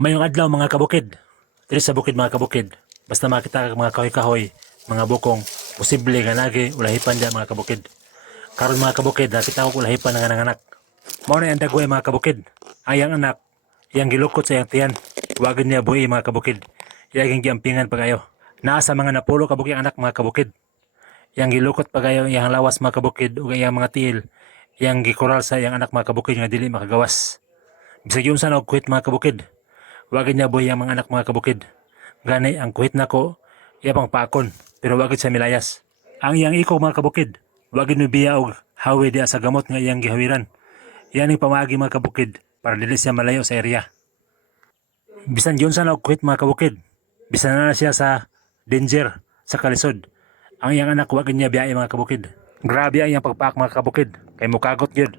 Mayong adlaw mga kabukid. Diri sa bukid mga kabukid. Basta makita kag mga kahoy-kahoy, mga bukong, posible nga lagi ulahipan dyan mga kabukid. Karon mga kabukid, nakita ko ulahipan ng anak. Mao na ang dagway mga kabukid. Ayang anak, iyang gilukot sa iyang tiyan. Wagin niya buhi mga kabukid. Iyang giampingan pagayo. Naa sa mga napulo kabukid anak mga kabukid. Iyang gilukot pagayo iyang lawas mga kabukid ug iyang mga tiil. Iyang gikoral sa iyang anak mga kabukid nga dili makagawas. Bisag yun sa kuhit mga kabukid. Wagid niya buhi ang mga anak mga kabukid. Gani ang kuhit nako iya pang paakon pero wagid sa milayas. Ang iyang iko mga kabukid, wagid ni biya og hawi diya sa gamot nga iyang gihawiran. Iyan ang pamaagi mga kabukid para dili siya malayo sa area. Bisan yun sa kuhit mga kabukid, bisan na siya sa danger sa kalisod. Ang iyang anak wagid niya biyahe mga kabukid. Grabe ang iyang pagpaak mga kabukid kay mukagot gyud.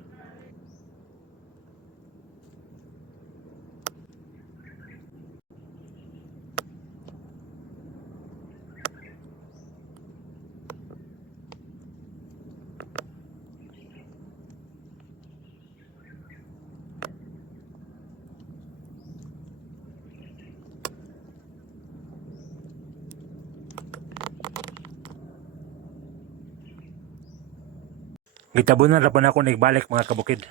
Gitabunan ra po na ako nagbalik mga kabukid.